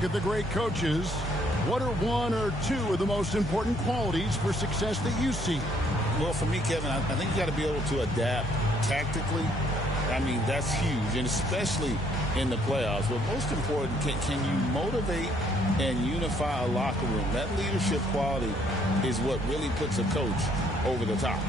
look at the great coaches, what are one or two of the most important qualities for success that you see? Well, for me, Kevin, I think you got to be able to adapt tactically. I mean, that's huge, and especially in the playoffs. But most important, can you motivate and unify a locker room? That leadership quality is what really puts a coach over the top.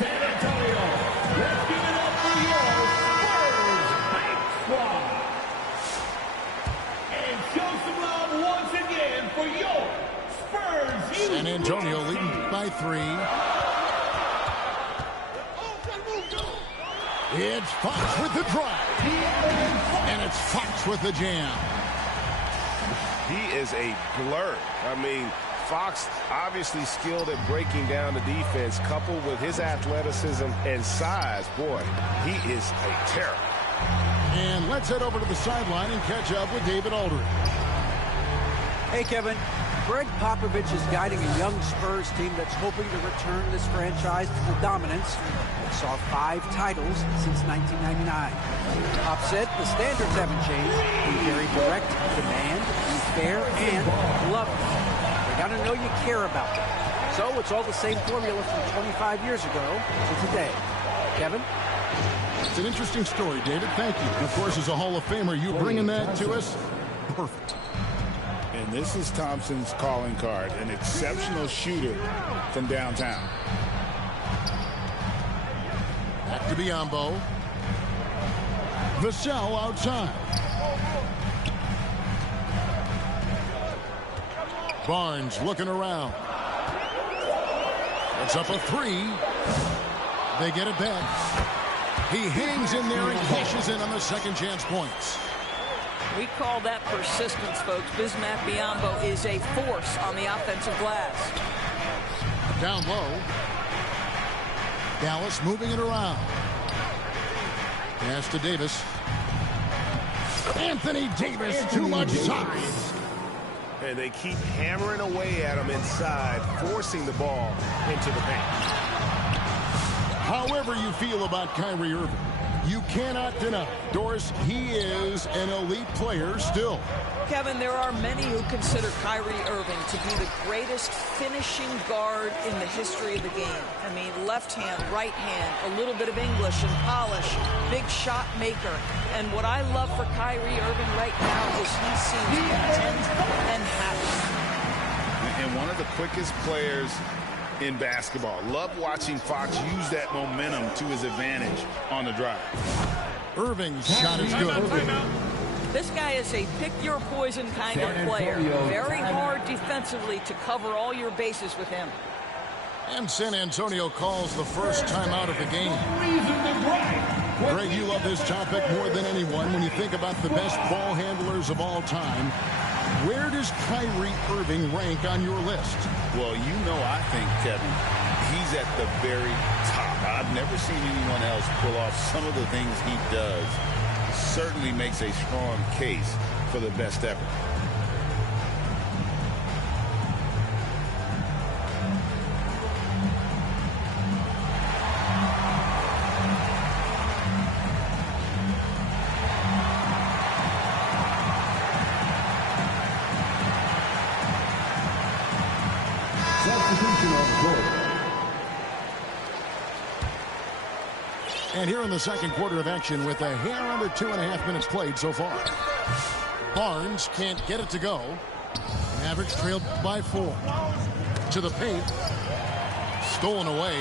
San Antonio, let's give it up for your Spurs Hype Squad. And show some love once again for your Spurs. San Antonio leading by 3. It's Fox with the drive. And it's Fox with the jam. He is a blur. I mean, Fox obviously skilled at breaking down the defense, coupled with his athleticism and size. Boy, he is a terror. And let's head over to the sideline and catch up with David Aldridge. Hey, Kevin. Greg Popovich is guiding a young Spurs team that's hoping to return this franchise to the dominance that saw 5 titles since 1999. Pop said the standards haven't changed. Be very direct, demand, be fair, and love it. They got to know you care about them. So it's all the same formula from 25 years ago to today. Kevin? It's an interesting story, David. Thank you. And of course, as a Hall of Famer, you bringing that to us? Perfect. And this is Thompson's calling card, an exceptional shooter from downtown. Back to Biyombo. Vassell outside. Barnes looking around. It's up a 3. They get it back. He hangs in there and cashes in on the second chance points. We call that persistence, folks. Bismack Biyombo is a force on the offensive glass. Down low. Dallas moving it around. Pass to Davis. Anthony Davis, too much size. And they keep hammering away at him inside, forcing the ball into the paint. However you feel about Kyrie Irving, you cannot deny, Doris, he is an elite player still. Kevin, there are many who consider Kyrie Irving to be the greatest finishing guard in the history of the game. I mean, left hand, right hand, a little bit of English and polish, big shot maker. And what I love for Kyrie Irving right now is he seems content and happy. And one of the quickest players in basketball. Love watching Fox use that momentum to his advantage on the drive. Irving's shot is good. This guy is a pick-your-poison kind of player. Very hard defensively to cover all your bases with him. And San Antonio calls the first time out of the game. Greg, you love this topic more than anyone. When you think about the best ball handlers of all time, where does Kyrie Irving rank on your list? Well, you know, I think, Kevin, he's at the very top. I've never seen anyone else pull off some of the things he does. Certainly makes a strong case for the best ever. And here in the second quarter of action with a hair under 2.5 minutes played so far. Barnes can't get it to go. Mavericks trailed by 4. To the paint. Stolen away.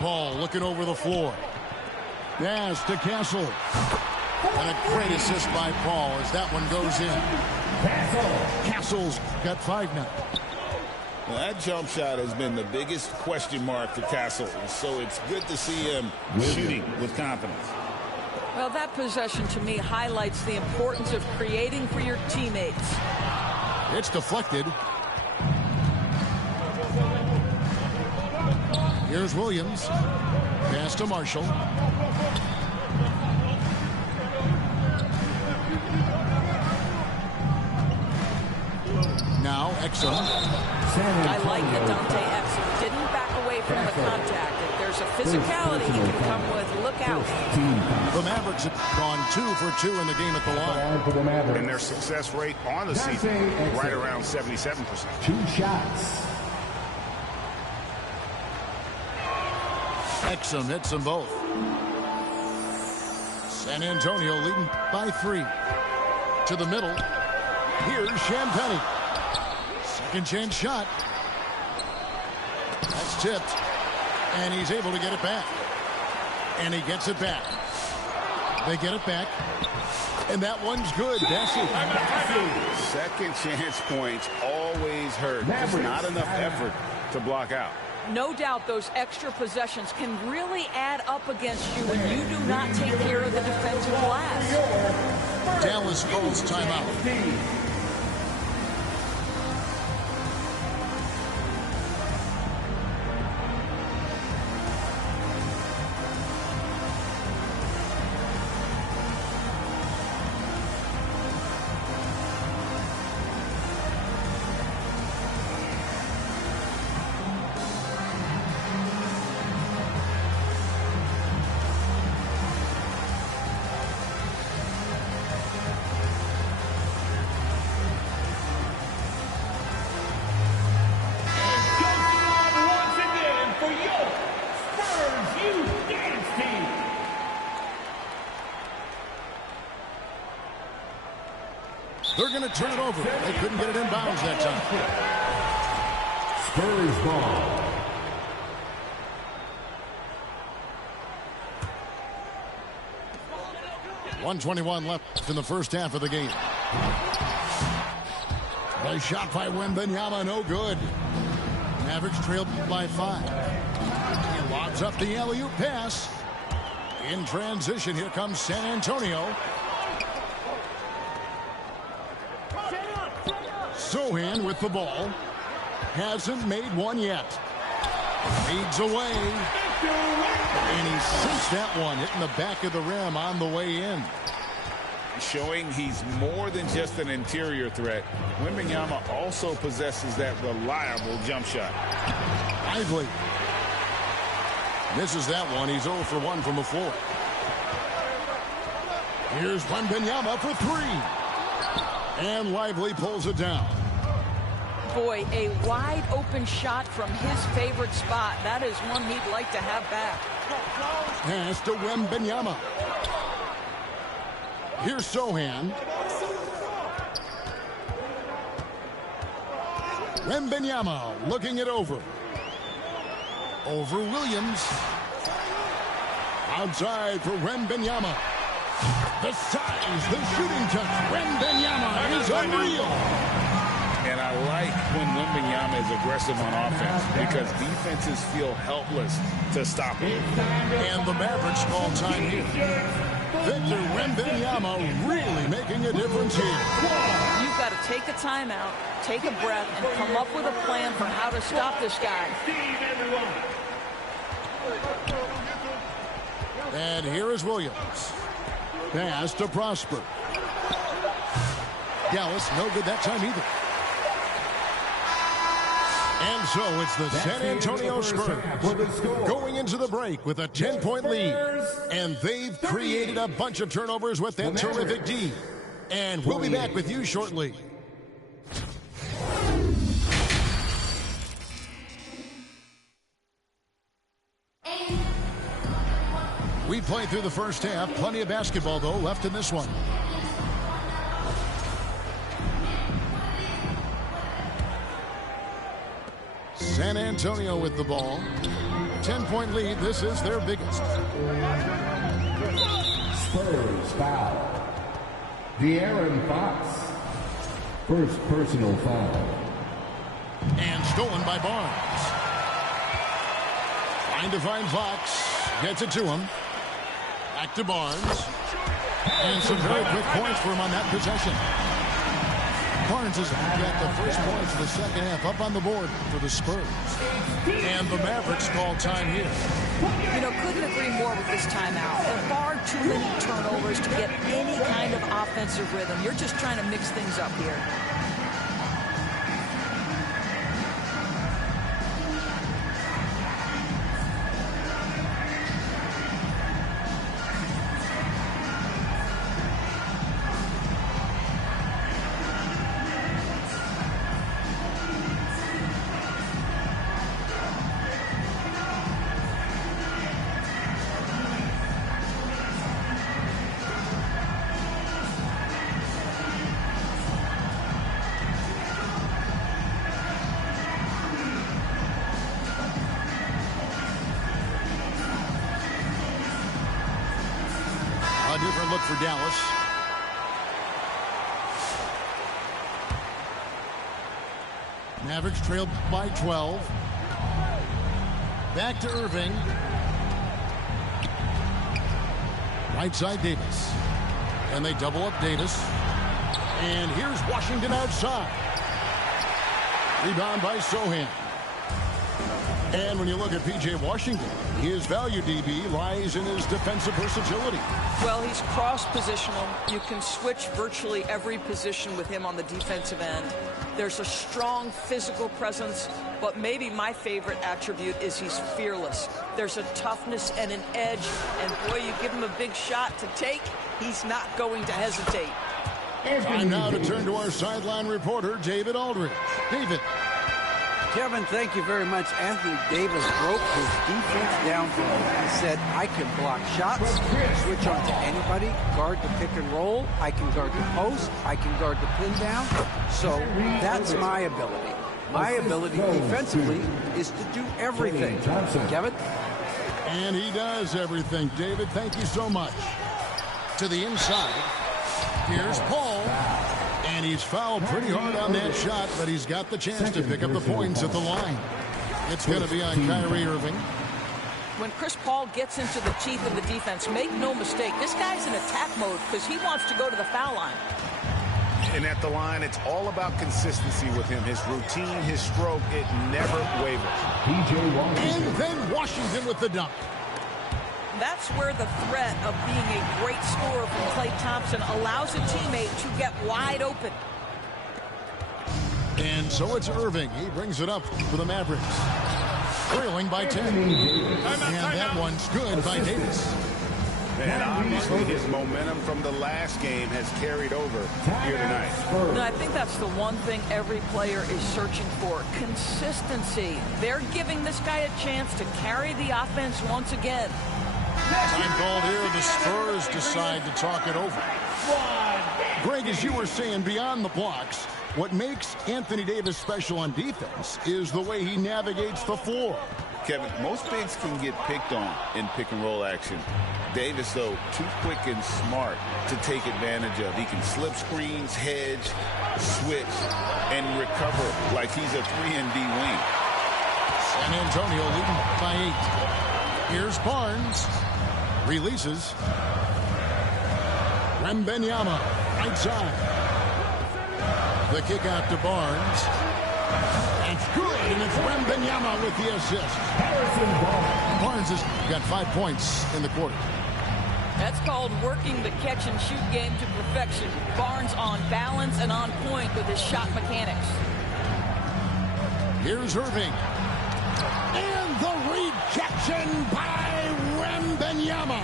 Paul looking over the floor. Pass to Castle. And a great assist by Paul as that one goes in. Castle's got 5 now. Well, that jump shot has been the biggest question mark for Castle, so it's good to see him shooting with confidence. Well, that possession to me highlights the importance of creating for your teammates. It's deflected. Here's Williams. Pass to Marshall. Now, Exum. I like that Dante Exum didn't back away from the contact. If there's a physicality he can come with, look out. The Mavericks have gone 2 for 2 in the game at the line. And their success rate on the season, right around 77%. 2 shots. Exum hits them both. San Antonio leading by 3. To the middle. Here's Champagnie. Second chance shot. That's tipped. And he's able to get it back. And he gets it back. They get it back. And that one's good. Second chance points always hurt. Just not enough effort to block out. No doubt those extra possessions can really add up against you when you do not take care of the defensive glass. Dallas calls timeout. They're going to turn it over. They couldn't get it in bounds that time. Spurs ball. .121 left in the first half of the game. A shot by Wembanyama, no good. Mavericks trailed by 5. He lobs up the alley-oop pass. In transition, here comes San Antonio. Sohan with the ball. Hasn't made one yet. Fades away. And he sinks that one, hitting the back of the rim on the way in. Showing he's more than just an interior threat. Wembanyama also possesses that reliable jump shot. Lively. Misses that one. He's 0 for 1 from the floor. Here's Wembanyama for 3. And Lively pulls it down. Boy, a wide open shot from his favorite spot. That is one he'd like to have back. Pass to Wembanyama. Here's Sohan. Wembanyama looking it over. Over Williams. Outside for Wembanyama. The size, the shooting touch. Wembanyama is unreal. And I like when Wembanyama is aggressive on offense because defenses feel helpless to stop him. And the Mavericks call time here. Victor Wembanyama really making a difference here. You've got to take a timeout, take a breath, and come up with a plan for how to stop this guy. And here is Williams. Pass to Prosper. Dallas, no good that time either. And so it's the San Antonio Spurs going into the break with a 10-point lead. And they've created a bunch of turnovers with that terrific D. And we'll be back with you shortly. We played through the first half. Plenty of basketball, though, left in this one. San Antonio with the ball. 10-point lead. This is their biggest. Spurs foul. De'Aaron Fox. First personal foul. And Stolen by Barnes. Trying to find Fox. Gets it to him. Back to Barnes. And some very quick points for him on that possession. Barnes has got the first points of the second half up on the board for the Spurs. And the Mavericks call time here. You know, couldn't agree more with this timeout. There are far too many turnovers to get any kind of offensive rhythm. You're just trying to mix things up here. A different look for Dallas. Mavericks trailed by 12. Back to Irving. Right side Davis. And they double up Davis. And here's Washington outside. Rebound by Sohan. And when you look at P.J. Washington, his value, DB, lies in his defensive versatility. Well, he's cross-positional. You can switch virtually every position with him on the defensive end. There's a strong physical presence, but maybe my favorite attribute is he's fearless. There's a toughness and an edge, and boy, you give him a big shot to take, he's not going to hesitate. Time now to turn to our sideline reporter, David Aldridge. David. Kevin, thank you very much. Anthony Davis broke his defense down for him. He said, I can block shots, switch on to anybody, guard the pick and roll, I can guard the post, I can guard the pin down. So that's my ability. My ability defensively is to do everything. Kevin? And he does everything. David, thank you so much. To the inside. Here's Paul. And he's fouled pretty hard on that shot, but he's got the chance to pick up the points at the line. It's going to be on Kyrie Irving. When Chris Paul gets into the teeth of the defense, make no mistake, this guy's in attack mode because he wants to go to the foul line. And at the line, it's all about consistency with him. His routine, his stroke, it never wavers. And then Washington with the dunk. That's where the threat of being a great scorer from Klay Thompson allows a teammate to get wide open. And so it's Irving. He brings it up for the Mavericks. Trailing by 10. And that one's good by Davis. And obviously his momentum from the last game has carried over here tonight. And I think that's the one thing every player is searching for. Consistency. They're giving this guy a chance to carry the offense once again. Time called here. The Spurs decide to talk it over. Greg, as you were saying, beyond the blocks, what makes Anthony Davis special on defense is the way he navigates the floor. Kevin, most bigs can get picked on in pick-and-roll action. Davis, though, too quick and smart to take advantage of. He can slip screens, hedge, switch, and recover like he's a 3-and-D wing. San Antonio leading by 8. Here's Barnes. Releases. Wembanyama, right side. The kick out to Barnes. It's good, and it's Wembanyama with the assist. Barnes has got 5 points in the quarter. That's called working the catch-and-shoot game to perfection. Barnes on balance and on point with his shot mechanics. Here's Irving. And the rejection by Wembanyama.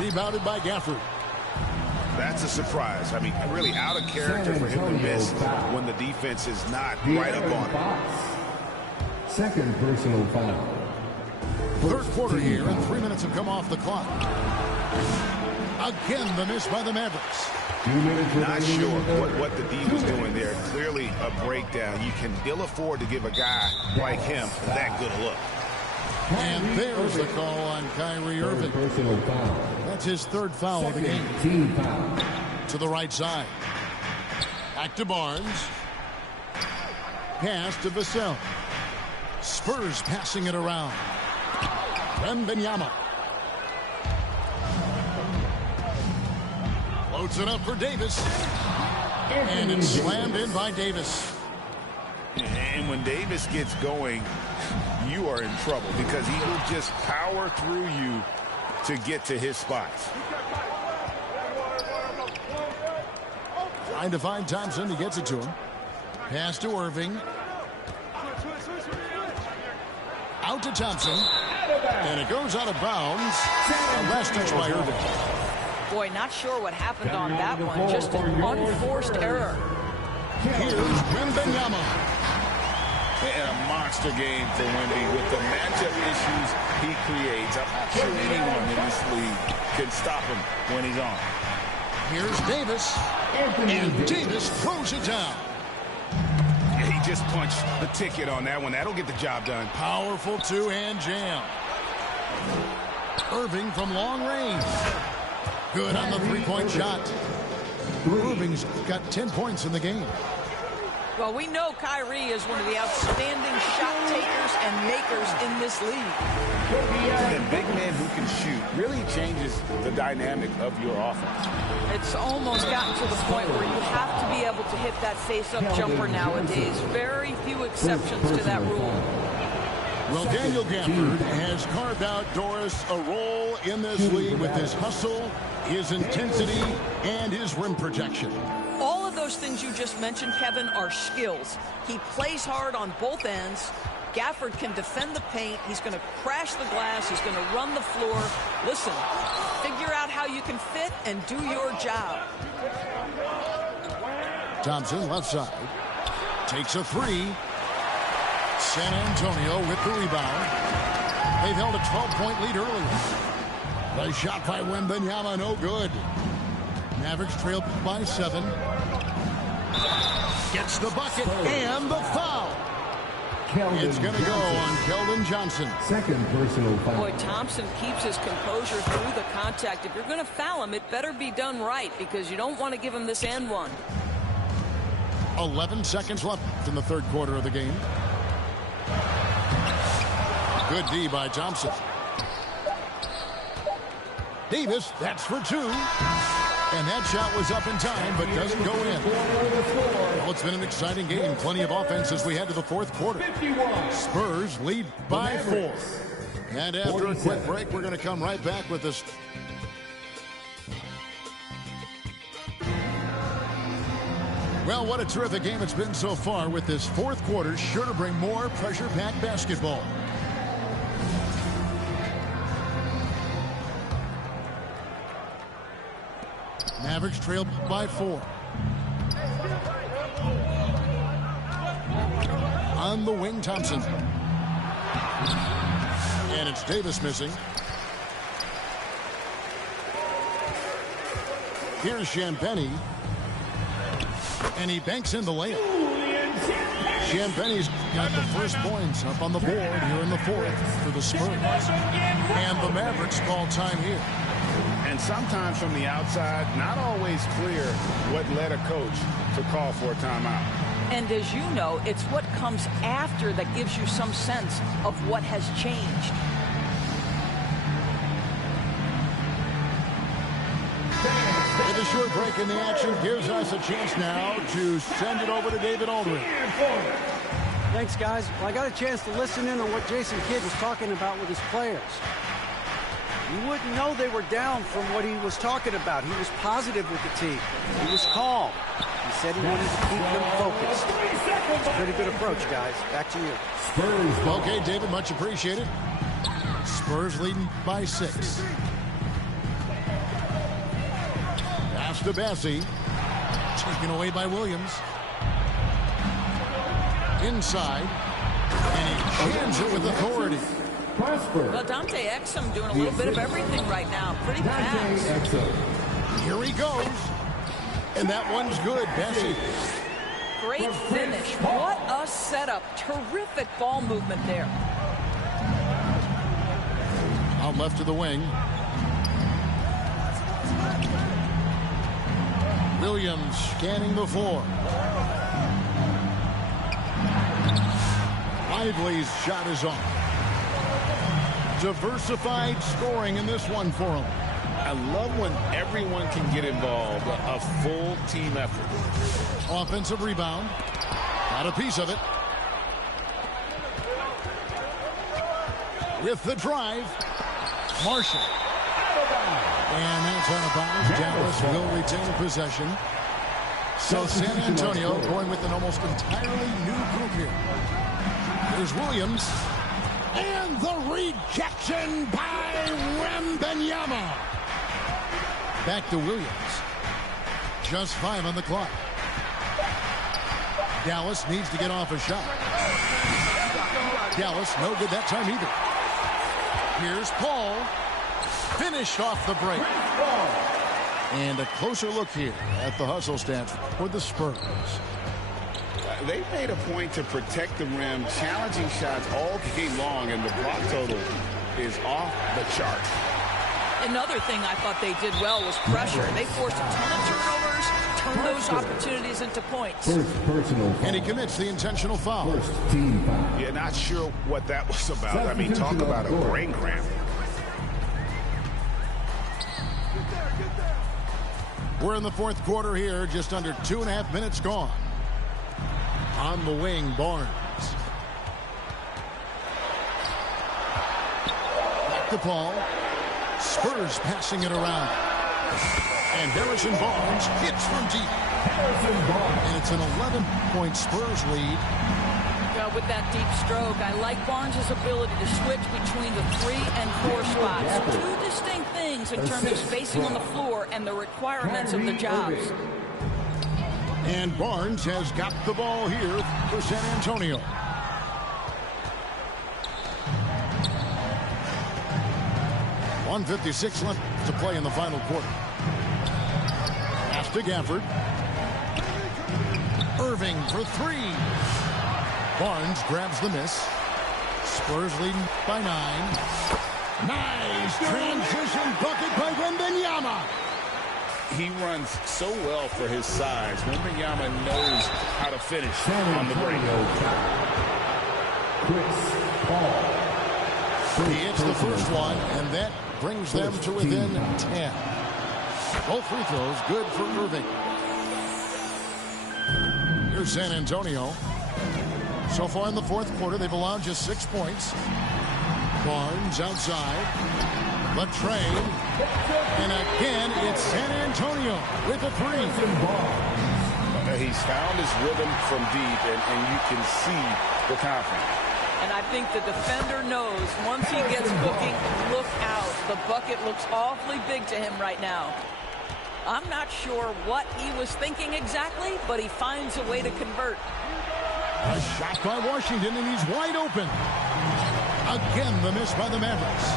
Rebounded by Gafford. That's a surprise. I mean, really out of character for him to miss when the defense is not right up on it. Second personal foul. Third quarter here, and 3 minutes have come off the clock. Again, the miss by the Mavericks. Not sure what the D was doing there. Clearly a breakdown. You can ill afford to give a guy like him that good a look. And there's the call on Kyrie Irving. Personal foul. That's his third foul of the game. Team foul. To the right side. Back to Barnes. Pass to Vassell. Spurs passing it around. Wembanyama. Loads it up for Davis. And it's slammed in by Davis. And when Davis gets going, you are in trouble because he will just power through you to get to his spots. Trying to find Thompson. He gets it to him. Pass to Irving. Out to Thompson. And it goes out of bounds. Last touch by Irving. Boy, not sure what happened on that one. Just an unforced error. Here's Wembanyama. And a monster game for Wemby with the matchup issues he creates. I'm not sure anyone in this league can stop him when he's on. Here's Davis. And Davis throws it down. He just punched the ticket on that one. That'll get the job done. Powerful two-hand jam. Irving from long range. Good on the three-point shot. Irving's got 10 points in the game. Well, we know Kyrie is one of the outstanding shot takers and makers in this league. And big man who can shoot really changes the dynamic of your offense. It's almost gotten to the point where you have to be able to hit that face-up jumper nowadays. Very few exceptions to that rule. Well, Daniel Gafford has carved out Doris a role in this league with his hustle, his intensity, and his rim protection. All of those things you just mentioned, Kevin, are skills. He plays hard on both ends. Gafford can defend the paint. He's going to crash the glass. He's going to run the floor. Listen, figure out how you can fit and do your job. Thompson, left side. Takes a three. San Antonio with the rebound. They've held a 12-point lead earlier. The shot by Wembanyama, no good. Mavericks trail by 7. Gets the bucket and the foul. It's going to go on Keldon Johnson. Second personal foul. Boy, Thompson keeps his composure through the contact. If you're going to foul him, it better be done right because you don't want to give him this and one. 11 seconds left in the third quarter of the game. Good D by Thompson. Davis, that's for 2. And that shot was up in time, but doesn't go in. Well, it's been an exciting game. Plenty of offense as we head to the fourth quarter. Spurs lead by 4. And after a quick break, we're going to come right back with this. Well, what a terrific game it's been so far with this fourth quarter. Sure to bring more pressure-packed basketball. Mavericks trail by 4. On the wing, Thompson. And it's Davis missing. Here's Champagnie. And he banks in the layup. Champagnie's got the first points up on the board here in the fourth for the Spurs. And the Mavericks call time here. And sometimes from the outside, not always clear what led a coach to call for a timeout. And as you know, it's what comes after that gives you some sense of what has changed. With a short break in the action gives us a chance now to send it over to David Aldridge. Thanks, guys. Well, I got a chance to listen in on what Jason Kidd was talking about with his players. You wouldn't know they were down from what he was talking about. He was positive with the team. He was calm. He said he wanted to keep them focused. It's a pretty good approach, guys. Back to you. Spurs. Okay, David, much appreciated. Spurs leading by 6. Pass to Bassie. Taken away by Williams. Inside. And he jams it with authority. Well, Dante Exum doing a little bit of everything right now. Pretty fast. Here he goes. And that one's good. Bassie. Great finish. What a setup. Terrific ball movement there. Out left to the wing. Williams scanning the floor. Lively's shot is off. Diversified scoring in this one for him. I love when everyone can get involved, a full team effort. Offensive rebound. Got a piece of it. With the drive. Marshall. And that's out of bounds. Dallas will retain possession. So San Antonio going with an almost entirely new group here. There's Williams. And the rejection by Wembanyama. Back to Williams. Just 5 on the clock. Dallas needs to get off a shot. Dallas no good that time either. Here's Paul. Finished off the break. And a closer look here at the hustle stats for the Spurs. They made a point to protect the rim, challenging shots all game long, and the block total is off the chart. Another thing I thought they did well was pressure. They forced a ton of turnovers, turned those opportunities into points. And he commits the intentional foul. Yeah, not sure what that was about. I mean, talk about a brain cramp. We're in the fourth quarter here, just under 2.5 minutes gone. On the wing, Barnes. Back to Paul. Spurs passing it around. And Harrison Barnes hits from deep. And it's an 11-point Spurs lead. With that deep stroke, I like Barnes' ability to switch between the 3 and 4 spots. Two distinct things in terms of spacing on the floor and the requirements of the jobs. And Barnes has got the ball here for San Antonio. .156 left to play in the final quarter. Pass to Gafford. Irving for 3. Barnes grabs the miss. Spurs leading by 9. Nice transition bucket by Wembanyama. He runs so well for his size. Wembanyama knows how to finish on the break. He hits the first one, and that brings them to within 10. Both free throws good for Irving. Here's San Antonio. So far in the fourth quarter, they've allowed just 6 points. Barnes outside. Latrey. And again, it's San Antonio with a 3. He's found his rhythm from deep, and you can see the confidence. And I think the defender knows once he gets cooking, look out. The bucket looks awfully big to him right now. I'm not sure what he was thinking exactly, but he finds a way to convert. A shot by Washington, and he's wide open. Again, the miss by the Mavericks.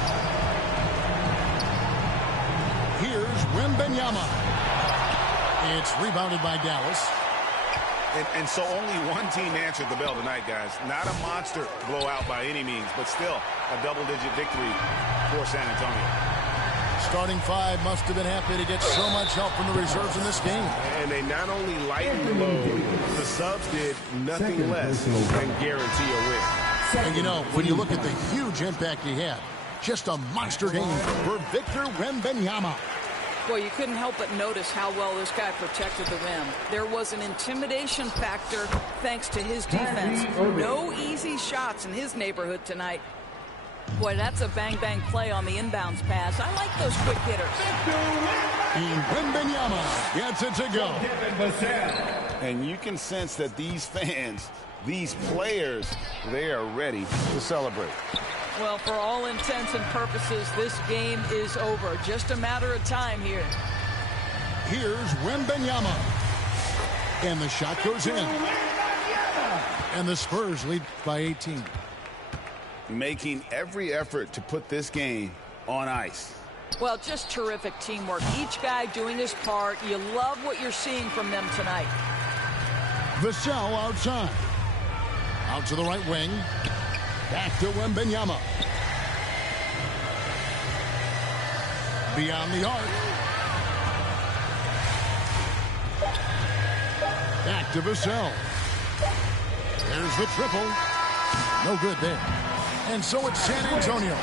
Here's Wembanyama. It's rebounded by Dallas. And so only one team answered the bell tonight, guys. Not a monster blowout by any means, but still a double-digit victory for San Antonio. Starting 5 must have been happy to get so much help from the reserves in this game. And they not only lightened the load, the subs did nothing less than guarantee a win. And you know, when you look at the huge impact he had, just a monster game for Victor Wembanyama. Well, you couldn't help but notice how well this guy protected the rim. There was an intimidation factor thanks to his defense. No easy shots in his neighborhood tonight. Boy, that's a bang-bang play on the inbounds pass. I like those quick hitters. And Wembanyama gets it to go. And you can sense that these fans, these players, they are ready to celebrate. Well, for all intents and purposes, this game is over. Just a matter of time here. Here's Wembanyama. And the shot goes in. And the Spurs lead by 18. Making every effort to put this game on ice. Well, just terrific teamwork. Each guy doing his part. You love what you're seeing from them tonight. Vassell outside. Out to the right wing. Back to Wembanyama. Beyond the arc. Back to Vassell. There's the triple. No good there. And so it's San Antonio.